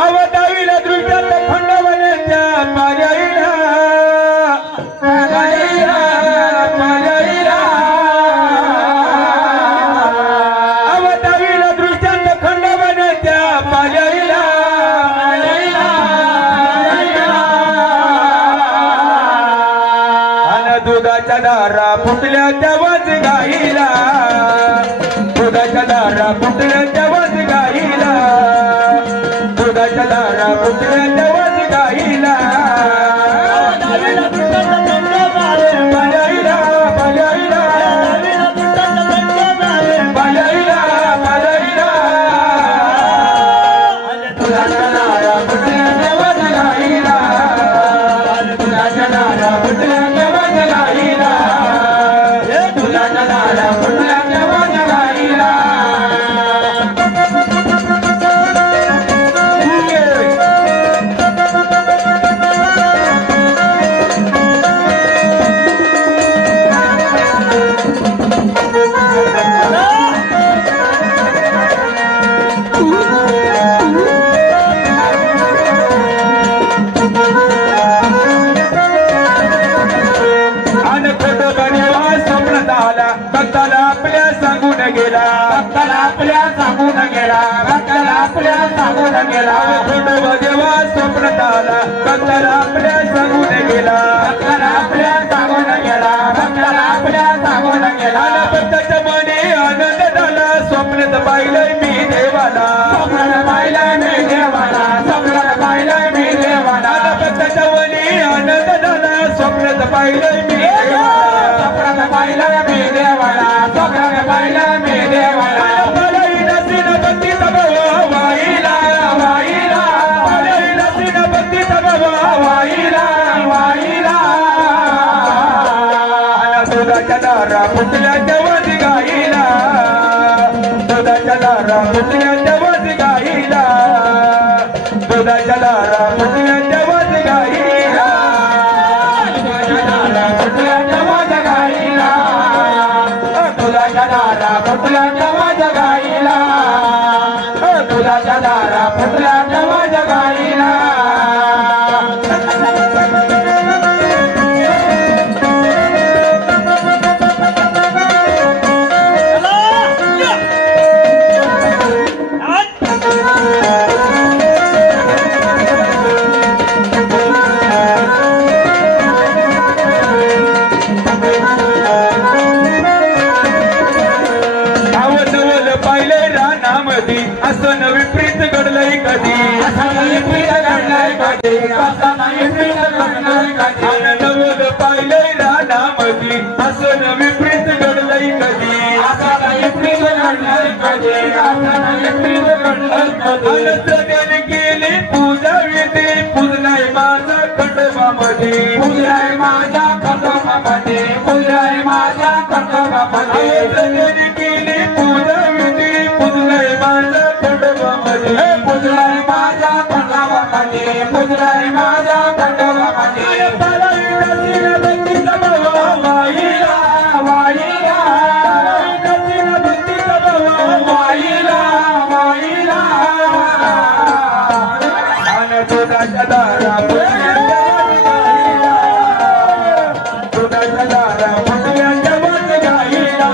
अवताविला दृष्टांत खंडवण्याच्या पर्यायीला अवताविला दृष्टांत खंडवण्याच्या पर्यायीला अन दुधाच्या दारा फुटल्या तेव्हाच गाईला दुधाच्या दारा फुटल्या तेव्हाच गाईला दुधाच्या दारा फुटल्या तेव्हाच गाईला भक्ताला आपल्या सांगून गेला भक्ताला आपल्या सांगून गेला भक्ताला आपल्या सांगून गेला खंडोबा देवा स्वप्नात आला भक्ताला आपल्या सांगून गेला भक्ताला आपल्या सांगून गेला भक्ताला आपल्या सांगून गेला भक्ताच्या मने आनंद झाला स्वप्नात पाहिलंय मी देवाला स्वप्नात पाहिलंय मी देवाला स्वप्नात पाहिलंय मी देवाला भक्ताच्या मने आनंद झाला स्वप्नात पाहिलंय मी स्वप्नात पाहिलंय मी देवाला स्वप्नात पाहिलंय मी देवाला पाहिला सीन भक्तीचा भावा वाहिला वाहिला पाहिला सीन भक्तीचा भावा वाहिला वाहिला दुधाच्या दारा फुटल्या तेव्हाच गाईला दुधाच्या दारा फुटल्या तेव्हाच गाईला दुधाच्या दारा फुटल्या तेव्हाच गाईला दुधाच्या दारा फुटल्या तेव्हाच गाईला दुधाच्या दारा फुटल्या तेव्हाच गाईला दुधाच्या दारा फुटल्या तेव्हाच गाईला असं विपरीत घडलंय कधी असं विपरीत घडलंय कधी असं विपरीत घडलंय कधी नवल पाहिलंय रानामधी असं विपरीत घडलंय कधी असं विपरीत घडलंय कधी असं विपरीत घडलंय कधी सगळ्यांनी केली पूजा विधी पूजलाय माझा खंडोबामध्ये पूजलाय माझ्या खंडोबामध्ये पूजलाय माझ्या खंडोबामध्ये सगळ्यांनी केली पूजा विधी पूजलाय माझा पुजलाय माझ्या खंडोबामध्ये पुजलाय माझ्या खंडोबामध्ये पाहिला सीन भक्तीचा भावा वाहिला वाहिला सीन भक्तीचा भावा वाहिला वाहिला आणि दुधाच्या दारा दुधाच्या दारा फुटल्या तेव्हाच गाईला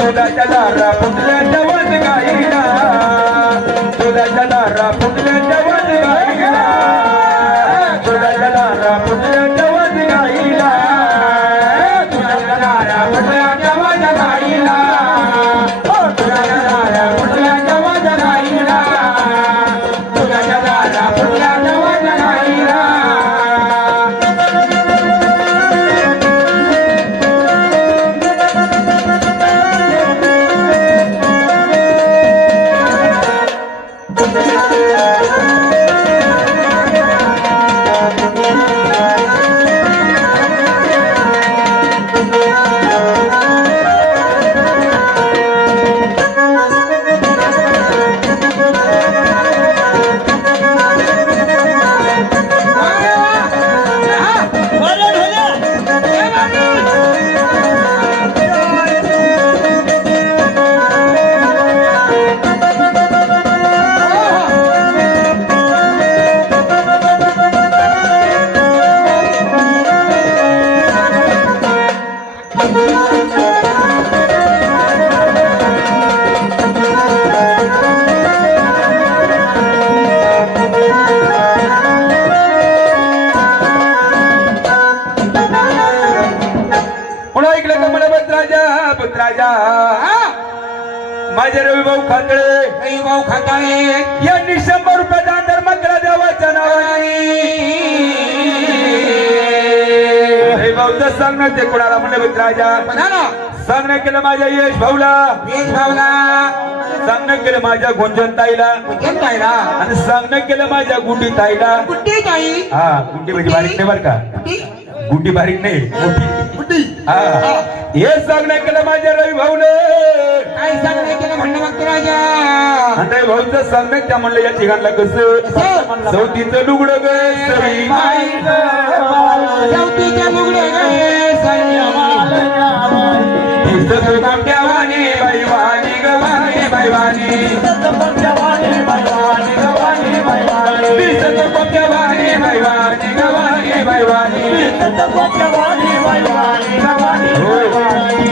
दुधाच्या दारा फुटल्या जवान गाईला दुधाच्या दारा फुटल्या जवान गाईला दुधाच्या दारा फुटल्या जवान गाईला दुधाच्या दारा फुटल्या जवान गाईला दुधाच्या दारा फुटल्या जवान गाईला दुधाच्या दारा फुटल्या जवान गाईला माझे रविभाऊ खातळे यांनी 100 रुपये दान धर्म केला देवाच्या नावाने रविभाऊचं सांगणं ते कोणाला म्हणलं मित्राजा सांगणं केलं माझ्या यश भाऊला सांगणं केलं माझ्या गुंजन ताईला आणि सांगणं केलं माझ्या गुड्डी ताईला हा गुड्डी म्हणजे बारीक नाही बरं का गुड्डी बारीक नाही मोठी हा हे सांगणं केलं माझ्या रवी भाऊने काय सांगणं केलं म्हणणं मग राजा आणि भाऊचं सांगणं त्या म्हणलं या ठिकाणला कसं चौथीचं लुगडं ग सई चौथीचं लुगडं ग कोट्यावानी बैवानी गवानी बैवानी कोट्यावानी बैवानी गवानी बैवानी